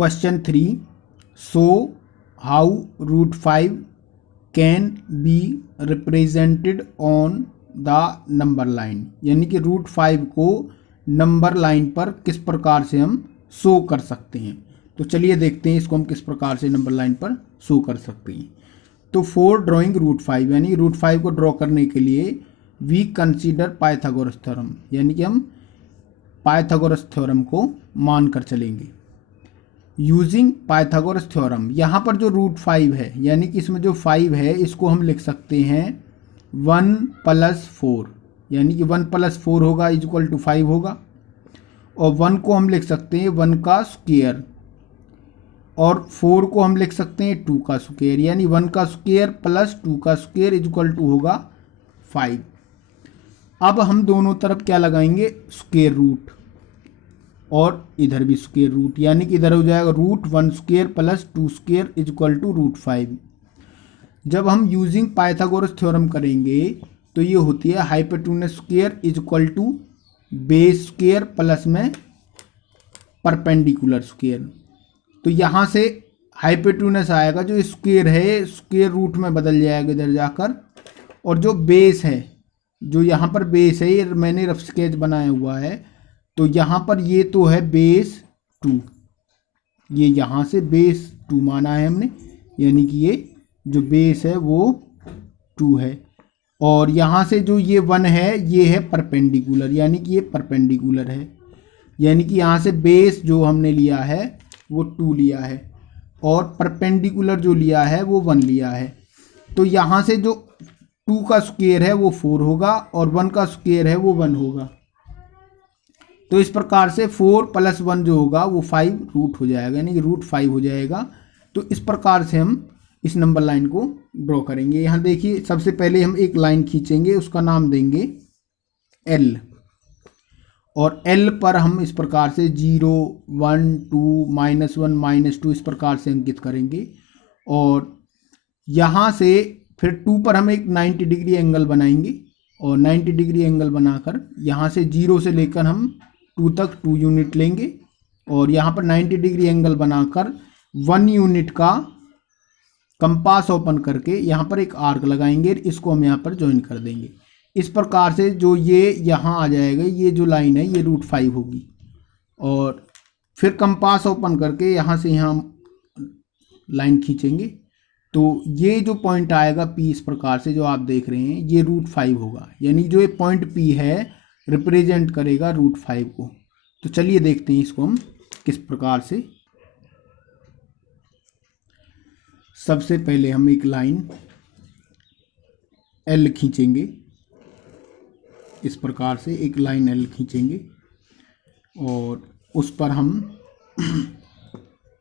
Question 3, show how root 5 can be represented on the number line, यानी कि root 5 को number line पर किस प्रकार से हम शो कर सकते हैं। तो चलिए देखते हैं इसको हम किस प्रकार से नंबर लाइन पर शो कर सकते हैं। तो फॉर ड्राइंग रूट 5, यानी रूट 5 को ड्रॉ करने के लिए वी कंसीडर पाइथागोरस थ्योरम, यानी कि हम पाइथागोरस थ्योरम को मानकर चलेंगे। यूजिंग पाइथागोरस थ्योरम, यहाँ पर जो रूट 5 है, यानी कि इसमें जो 5 है इसको हम लिख सकते हैं 1 + 4, यानी कि 1 + 4 होगा इक्वल टू 5 होगा। और 1 को हम लिख सकते हैं 1 का स्क्वायर, और 4 को हम लिख सकते हैं 2 का स्क्वायर, यानी 1 का स्क्वायर प्लस 2 का स्क्वायर इक्वल टू होगा 5। अब हम दोनों तरफ क्या लगाएंगे, स्क्वायर रूट, और इधर भी स्क्वायर रूट, यानी कि इधर हो जाएगा root 1 square plus 2 square equal to root 5। जब हम यूजिंग पाइथागोरस थ्योरम करेंगे तो ये होती है hypotenuse square equal to base square plus में परपेंडिकुलर स्क्वायर। तो यहाँ से हाइपोटेन्यूस आएगा, जो स्क्वायर है स्क्वायर रूट में बदल जाएगा इधर जाकर, और जो बेस है, जो यहाँ पर बेस है, ये मैंने रफ स्केच बनाया हुआ है, तो यहाँ पर ये तो है बेस 2, ये यहाँ से बेस 2 माना है हमने, यानी कि ये जो बेस है वो 2 है, और यहाँ से जो ये 1 है ये है परपेंडिकुलर, यानी कि ये परपेंडिकुलर है, यानी कि यहाँ से बेस जो हमने लिया है वो 2 लिया है, और परपेंडिकुलर जो लिया है वो 1 लिया है। तो यहाँ से जो 2 का स्क्वायर है वो 4 होगा, और 1 का स्क्वायर है वो 1 होगा। तो इस प्रकार से 4 + 1 जो होगा वो 5 रूट हो जाएगा, यानी कि रूट 5 हो जाएगा। तो इस प्रकार से हम इस नंबर लाइन को ड्रॉ करेंगे। यहाँ देखिए, सबसे पहले हम एक लाइन खींचेंगे, उसका नाम देंगे L, और L पर हम इस प्रकार से 0 1 2 -1 -2 इस प्रकार से अंकित करेंगे, और यहाँ से फिर 2 पर हम एक 90 डिग्री एंगल बनाएंगे, और 90 डिग्री एंगल बनाकर यहाँ से 0 से लेकर हम 2 तक 2 यूनिट लेंगे, और यहाँ पर 90 डिग्री एंगल बनाकर 1 यूनिट का कंपास ओपन करके यहाँ पर एक आर्क लगाएंगे, इसको हम यहाँ पर ज्वाइन कर देंगे। इस प्रकार से जो ये यहाँ आ जाएगा, ये जो लाइन है ये रूट 5 होगी, और फिर कंपास ओपन करके यहाँ से यहाँ लाइन खींचेंगे, तो ये जो पॉइंट आएगा P, इस प्रकार से जो आप देख रहे हैं ये रूट 5 होगा, यानी जो ये पॉइंट P है रिप्रेजेंट करेगा रूट 5 को। तो चलिए देखते हैं इसको हम किस प्रकार से। सबसे पहले हम एक लाइन L खींचेंगे, इस प्रकार से एक लाइन L खींचेंगे, और उस पर हम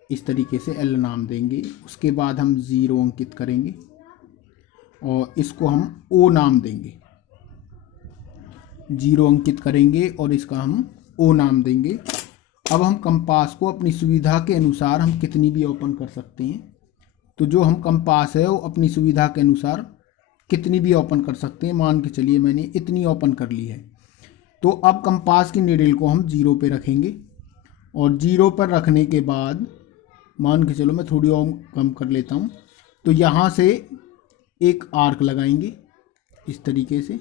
इस तरीके से L नाम देंगे। उसके बाद हम 0 अंकित करेंगे, और इसको हम O नाम देंगे, 0 अंकित करेंगे और इसका हम O नाम देंगे। अब हम कंपास को अपनी सुविधा के अनुसार हम कितनी भी ओपन कर सकते हैं, तो जो हम कंपास है वो अपनी सुविधा के अनुसार कितनी भी ओपन कर सकते हैं। मान के चलिए मैंने इतनी ओपन कर ली है, तो अब कंपास की नीडल को हम 0 पे रखेंगे, और 0 पर रखने के बाद मान के चलो मैं थोड़ी और कम कर लेता हूँ, तो यहाँ से एक आर्क लगाएंगे इस तरीके से,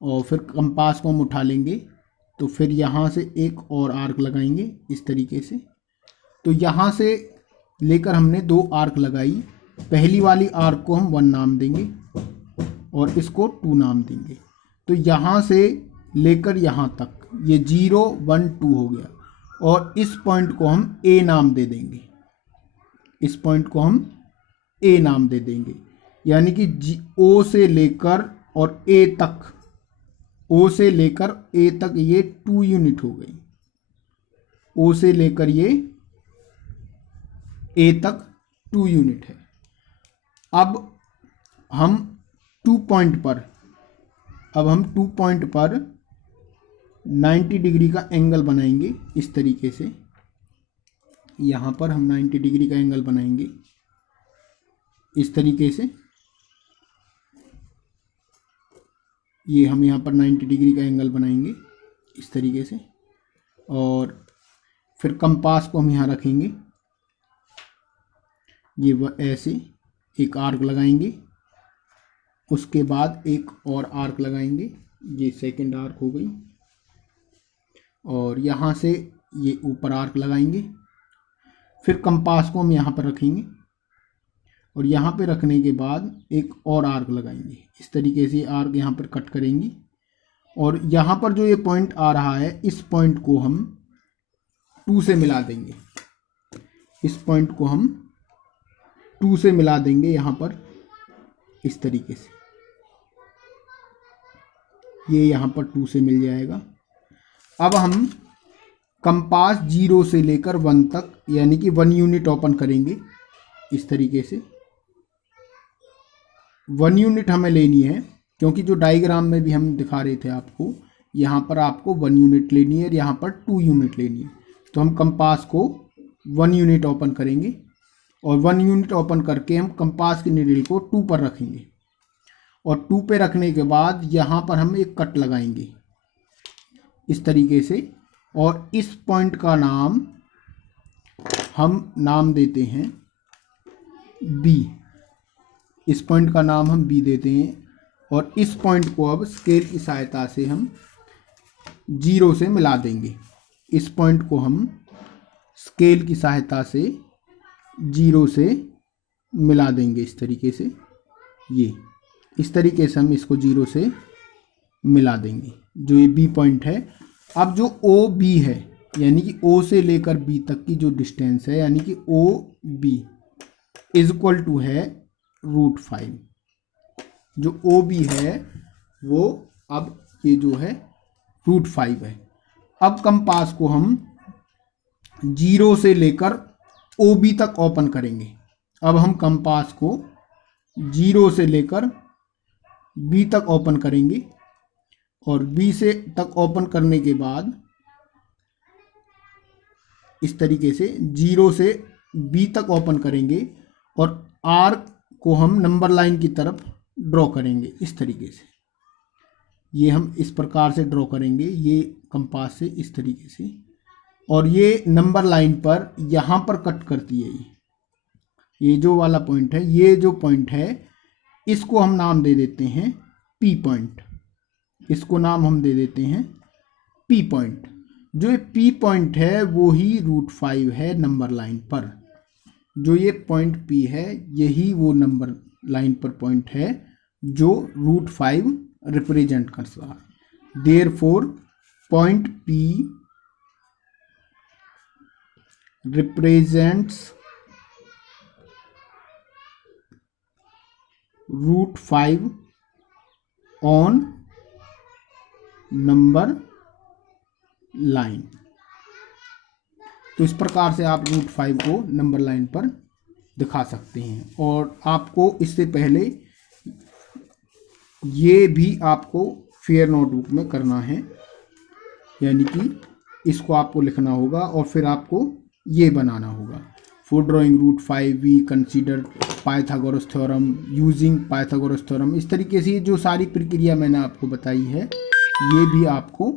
और फिर कंपास को हम उठा लेंगे, तो फिर यहाँ से एक और आर्क लगाएंगे इस तरीके से। तो यहाँ से लेकर हमने 2 आर्क लगाई, पहली वाली आर्क को हम 1 नाम देंगे और इसको 2 नाम देंगे। तो यहाँ से लेकर यहाँ तक ये 0 1 2 हो गया, और इस पॉइंट को हम A नाम दे देंगे, इस पॉइंट को हम A नाम दे देंगे, यानी कि O से लेकर और A तक, O से लेकर A तक ये 2 यूनिट हो गई, O से लेकर ये A तक 2 यूनिट है। अब हम 2 पॉइंट पर 90 डिग्री का एंगल बनाएंगे इस तरीके से। यहाँ पर हम 90 डिग्री का एंगल बनाएंगे इस तरीके से, ये हम यहाँ पर 90 डिग्री का एंगल बनाएंगे इस तरीके से, और फिर कंपास को हम यहाँ रखेंगे, ये ऐसे एक आर्क लगाएंगे, उसके बाद एक और आर्क लगाएंगे, ये सेकंड आर्क हो गई, और यहाँ से ये ऊपर आर्क लगाएंगे। फिर कंपास को हम यहाँ पर रखेंगे और यहाँ पे रखने के बाद एक और आर्क लगाएंगे। इस तरीके से आर्क यहाँ पर कट करेंगे और यहाँ पर जो ये पॉइंट आ रहा है, इस पॉइंट को हम 2 से मिला देंगे। इस पॉइंट को हम 2 से मिला देंगे यहाँ पर, इस तरीके से ये यहाँ पर 2 से मिल जाएगा। अब हम कंपास 0 से लेकर 1 तक, यानी कि 1 यूनिट ओपन करेंगे। इस तरीके से 1 यूनिट हमें लेनी है, क्योंकि जो डायग्राम में भी हम दिखा रहे थे आपको, यहाँ पर आपको 1 यूनिट लेनी है और यहाँ पर 2 यूनिट लेनी है। तो हम कंपास को 1 यूनिट ओपन करेंगे और 1 यूनिट ओपन करके हम कंपास की नीडल को 2 पर रखेंगे और 2 पे रखने के बाद यहाँ पर हम एक कट लगाएंगे इस तरीके से, और इस पॉइंट का नाम हम नाम देते हैं बी। इस पॉइंट का नाम हम बी देते हैं और इस पॉइंट को अब स्केल की सहायता से हम 0 से मिला देंगे। इस पॉइंट को हम स्केल की सहायता से 0 से मिला देंगे इस तरीके से, ये इस तरीके से हम इसको 0 से मिला देंगे, जो ये बी पॉइंट है। अब जो ओ बी है, यानी कि ओ से लेकर बी तक की जो डिस्टेंस है, यानी कि O B is equal to है √5। जो ओ बी है वो अब ये जो है √5 है। अब कंपास को हम 0 से लेकर ओ बी तक ओपन करेंगे। अब हम कंपास को 0 से लेकर बी तक ओपन करेंगे और बी से तक ओपन करने के बाद इस तरीके से 0 से बी तक ओपन करेंगे और आर्क को हम नंबर लाइन की तरफ ड्रॉ करेंगे इस तरीके से। ये हम इस प्रकार से ड्रॉ करेंगे, ये कंपास से इस तरीके से, और ये नंबर लाइन पर यहाँ पर कट करती है। ये जो वाला पॉइंट है, ये जो पॉइंट है, इसको हम नाम दे देते हैं पी पॉइंट। इसको नाम हम दे देते हैं पी पॉइंट। जो ये पी पॉइंट है वो ही √5 है नंबर लाइन पर। जो ये पॉइंट पी है, यही वो नंबर लाइन पर पॉइंट है जो √5 रिप्रेजेंट करता है। Therefore point P represents √5 on number line. तो इस प्रकार से आप √5 को नंबर लाइन पर दिखा सकते हैं। और आपको इससे पहले ये भी आपको फेयर नोटबुक में करना है, यानी कि इसको आपको लिखना होगा और फिर आपको ये बनाना होगा। For drawing √5 we consider Pythagoras theorem using Pythagoras theorem. इस तरीके से जो सारी प्रक्रिया मैंने आपको बताई है, ये भी आपको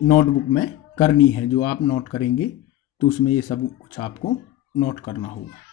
नोटबुक में करनी है। जो आप नोट करेंगे तो उसमें ये सब कुछ आपको नोट करना होगा।